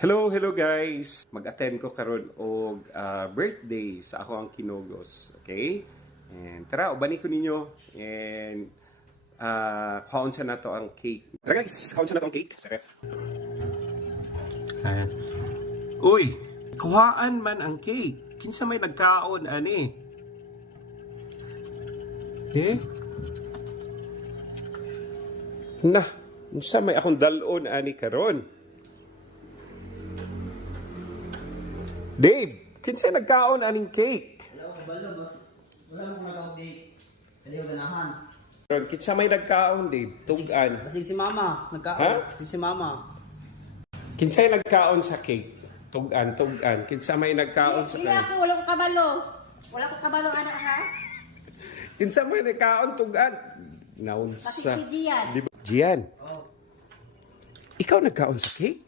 Hello guys. Mag-attend ko karon og birthday sa ako ang kinugos. Okay? And tara, ubani ko ninyo and kaon sa nato ang cake. Tara guys, kaon sa nato ang cake sa ref. Uy, kuhaan man ang cake. Kinsa may nagkaon ani? Nah, unsa may akong dalon ani karon? Dave, kinsa nagkaon aning cake? Wala ko balo, boss. Wala mo nagkaon cake. Kaliyo ganahan. Karon kinsa may nagkaon, Dave? Tugan. Basig si mama, nagkaon. Ha? Si mama. Kinsay nagkaon sa cake? Tugan. Kinsa may nagkaon sa Hindi cake? ako, wala ko kabalo. Wala ko kabalo, anak ha? Kinsa may nagkaon, tugan? Kasi Naunsa. si Gian. Gian, Oh. ikaw nagkaon sa cake?